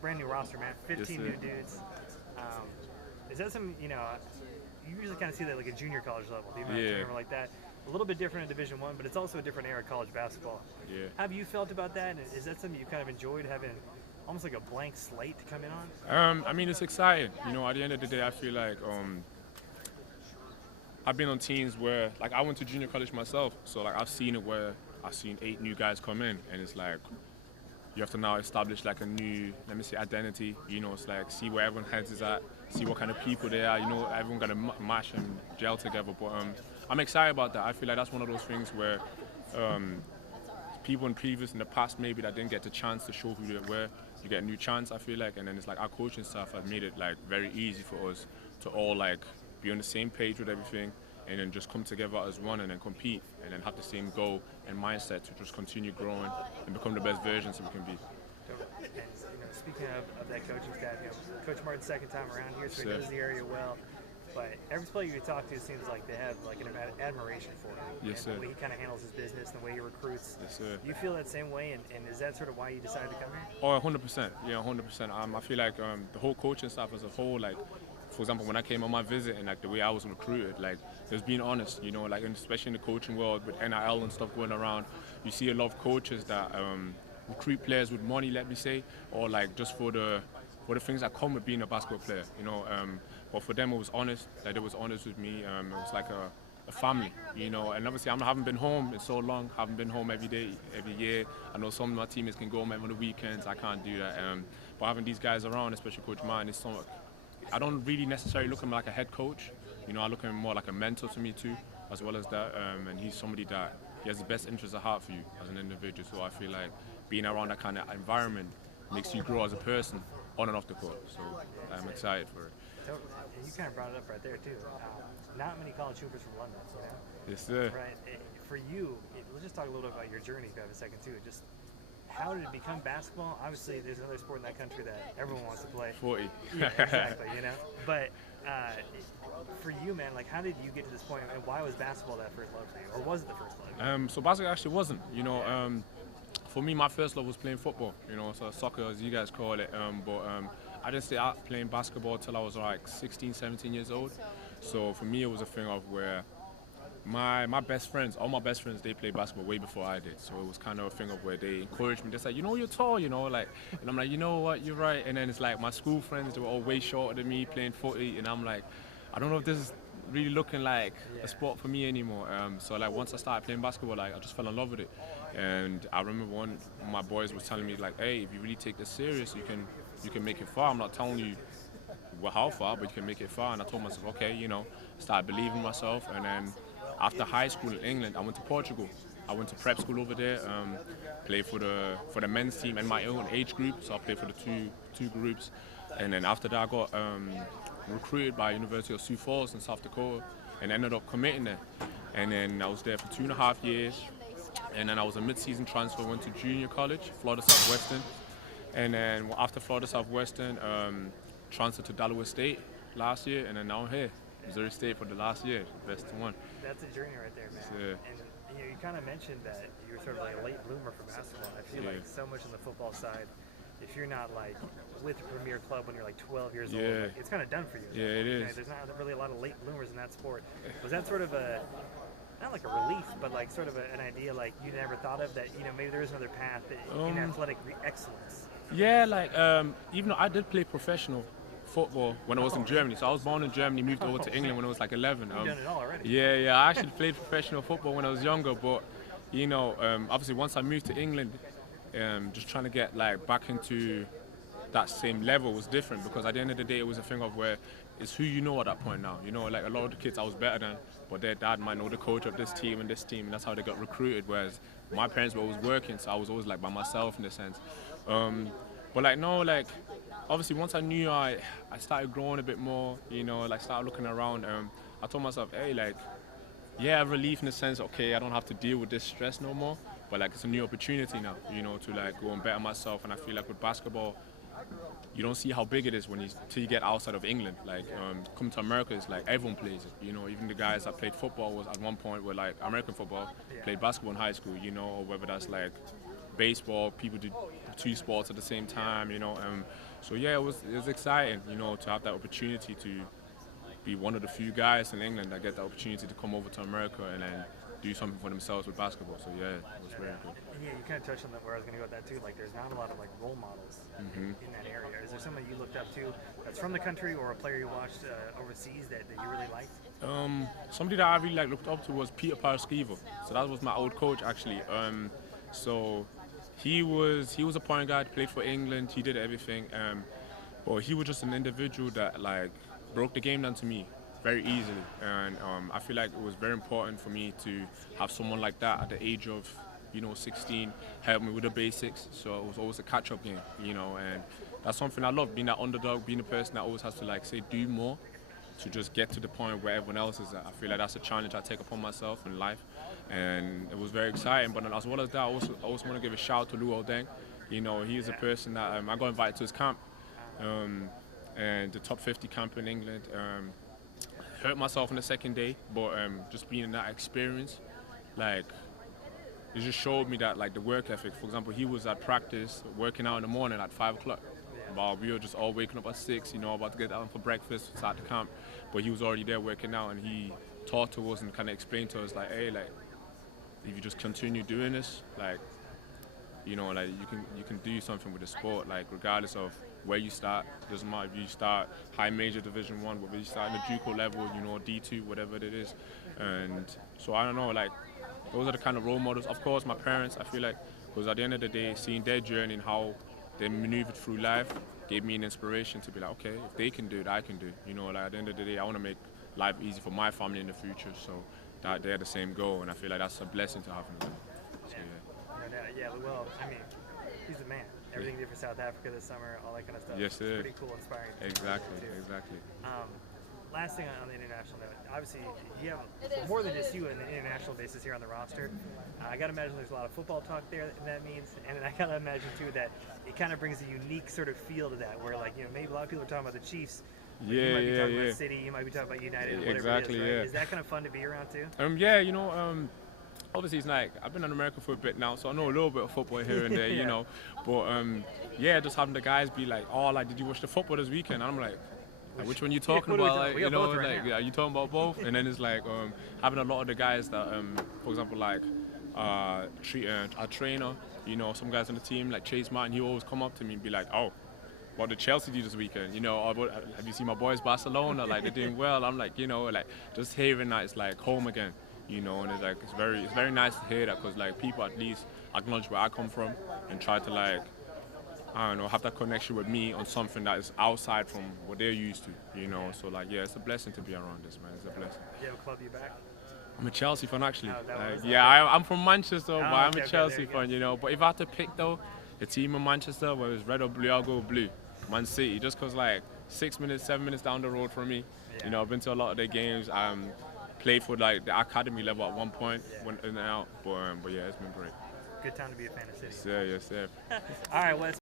brand new roster, man. 15 new dudes. Is that something, you usually kind of see that like a junior college level, even a tournament like that. A little bit different in Division One, but it's also a different era of college basketball. Yeah. Have you felt about that? And is that something you kind of enjoyed, having almost like a blank slate to come in on? I mean, it's exciting. At the end of the day, I feel like I've been on teams where, like, I went to junior college myself, so like I've seen it where I've seen 8 new guys come in, and it's like you have to now establish like a new, let me say, identity. It's like see where everyone heads is at, see what kind of people they are. Everyone got to mash and gel together. But I'm excited about that. I feel like that's one of those things where people in the past maybe that didn't get the chance to show who they were, you get a new chance. I feel like, and then it's like our coaching staff have made it like very easy for us to all like be on the same page with everything, and then just come together as one and then compete and then have the same goal and mindset to just continue growing and become the best versions that we can be. And, speaking of that coaching staff, Coach Martin's second time around here, so he knows the area well. But every player you talk to seems like they have like an admiration for him. Yes, sir. The way he kind of handles his business, and the way he recruits. Yes, sir. Do you feel that same way, and is that sort of why you decided to come here? Oh, 100%. Yeah, 100%. I feel like the whole coaching staff as a whole, like, for example, when I came on my visit and like the way I was recruited, like, just being honest, like, and especially in the coaching world with NIL and stuff going around, you see a lot of coaches that recruit players with money, let me say, or like just for the things that come with being a basketball player, But for them, it was honest. Like, they was honest with me. It was like a family, And obviously, I haven't been home in so long. Haven't been home every day, every year. I know some of my teammates can go home on the weekends. I can't do that. But having these guys around, especially Coach Martin, is somewhat. I don't really necessarily look at him like a head coach. I look at him more like a mentor to me too, as well as that. And he's somebody that he has the best interest at heart for you as an individual. So I feel like being around that kind of environment makes you grow as a person on and off the court. So I'm excited for it. Totally. And you kind of brought it up right there too. Not many college hoopers from London, Yes, sir. Right. For you, let's just talk a little bit about your journey if you have a second too. Just how did it become basketball? Obviously, there's another sport in that country that everyone wants to play. 40. Yeah, exactly. But for you, man, like, how did you get to this point, and why was basketball that first love for you, or was it the first love? So basketball actually wasn't. For me, my first love was playing football. So soccer, as you guys call it. But I didn't start playing basketball till I was like 16, 17 years old. So for me, it was a thing of where my best friends, all my best friends, they played basketball way before I did. So it was kind of a thing of where they encouraged me. They said, you're tall, like, and I'm like, you know what, you're right. And then it's like my school friends, they were all way shorter than me playing footy, and I'm like, I don't know if this is really looking like a sport for me anymore. So like once I started playing basketball, like I just fell in love with it. And I remember one of my boys was telling me like, hey, if you really take this serious, you can make it far. I'm not telling you how far, but you can make it far. And I told myself, okay, start believing in myself. And then after high school in England, I went to Portugal. I went to prep school over there, played for the men's team and my own age group. So I played for the two groups. And then after that, I got recruited by University of Sioux Falls in South Dakota and ended up committing there. And then I was there for 2.5 years. And then I was a mid-season transfer, went to junior college, Florida Southwestern. And then after Florida Southwestern, transferred to Delaware State last year, and then now I'm here, Missouri State for the last year, best one. That's a journey right there, man. Yeah. And you kind of mentioned that you were sort of like a late bloomer for basketball. I feel like so much on the football side, if you're not like with a premier club when you're like 12 years old, like, it's kind of done for you. Yeah, it is. There's not really a lot of late bloomers in that sport. Was that sort of not like a relief, but like sort of an idea like you never thought of that, maybe there is another path in athletic excellence? Yeah, like even though I did play professional football when I was in Germany. So I was born in Germany, moved over to England when I was like 11. You've done it all already. Yeah, I actually played professional football when I was younger, but obviously once I moved to England, just trying to get like back into that same level was different, because at the end of the day it was a thing of where it's who you know at that point now. Like a lot of the kids I was better than, but their dad might know the coach of this team, and that's how they got recruited, whereas my parents were always working, so I was always like by myself in a sense. But like no, like obviously once I knew I started growing a bit more, like started looking around, I told myself, hey, like, yeah, relief in the sense, okay, I don't have to deal with this stress no more, but like it's a new opportunity now, to like go and better myself. And I feel like with basketball, you don't see how big it is till you get outside of England. Like come to America, it's like everyone plays it. Even the guys that played football was at one point were like American football, played basketball in high school, or whether that's like baseball, people do 2 sports at the same time, So yeah, it was exciting, you know, to have that opportunity to be one of the few guys in England that get the opportunity to come over to America and then do something for themselves with basketball. So yeah, it was very good. And yeah, you kind of touched on that where I was going to go with that too. Like, there's not a lot of like role models in that area. Is there somebody you looked up to that's from the country or a player you watched overseas that you really liked? Somebody that I really looked up to was Peter Paraskivo. So that was my old coach actually. So he was a point guard, played for England. He did everything. But he was just an individual that like broke the game down to me very easily, and I feel like it was very important for me to have someone like that at the age of 16 help me with the basics. So it was always a catch-up game, and that's something I love, being that underdog, being a person that always has to like say do more to just get to the point where everyone else is at. I feel like that's a challenge I take upon myself in life, and it was very exciting. But as well as that, I also want to give a shout out to Lou Oldeng. He is a person that I got invited to his camp, and the top 50 camp in England. Hurt myself on the second day, but just being in that experience, like, it just showed me that like the work ethic. For example, he was at practice working out in the morning at 5 o'clock. While we were just all waking up at 6, about to get out for breakfast, start the camp. But he was already there working out, and he taught to us and kind of explained to us like, hey, like, if you just continue doing this, like, you can do something with the sport, like regardless of where you start. Doesn't matter if you start high major Division 1, whether you start in the JUCO level, D2, whatever it is. And so I don't know, like, those are the kind of role models. Of course, my parents, I feel like, because at the end of the day, seeing their journey and how they maneuvered through life gave me an inspiration to be like, okay, if they can do it, I can do it. Like at the end of the day, I want to make life easy for my family in the future. So that they're the same goal, and I feel like that's a blessing to have in life. So Yeah, well, I mean, he's the man. Everything he did for South Africa this summer, all that kind of stuff. Yes, sir. It's pretty cool, inspiring. Exactly. Last thing on the international note, obviously you have more than just you on the international basis here on the roster. I got to imagine there's a lot of football talk there that means, and then I got to imagine too that it kind of brings a unique sort of feel to that, where like maybe a lot of people are talking about the Chiefs. You might be talking about City, you might be talking about United, whatever exactly, it is, right? yeah. Is that kind of fun to be around too? Obviously it's like I've been in America for a bit now, so I know a little bit of football here and there, But just having the guys be like, oh, like, did you watch the football this weekend? And I'm like, which one you talking about? Like, are you talking about both? And then it's like having a lot of the guys that, for example, like our trainer, some guys on the team like Chase Martin, he always come up to me and be like, oh, what did Chelsea do this weekend? Or have you seen my boys Barcelona? Like, they're doing well. I'm like, like just hearing that it's like home again. And it's like it's very nice to hear that, because like people at least acknowledge where I come from and try to like, I don't know, have that connection with me on something that is outside from what they're used to, So like, yeah, it's a blessing to be around this, man. It's a blessing. Do you have a club you back? I'm a Chelsea fan actually. I'm I'm from Manchester, but I'm a Chelsea fan, But if I had to pick though, a team in Manchester, whether it's red or blue, I'll go blue. Man City, just because like 7 minutes down the road from me. I've been to a lot of their games. Played for like the academy level at one point, went in and out, but yeah, it's been great. Good time to be a fan of City. Yes, sir. All right, Wes.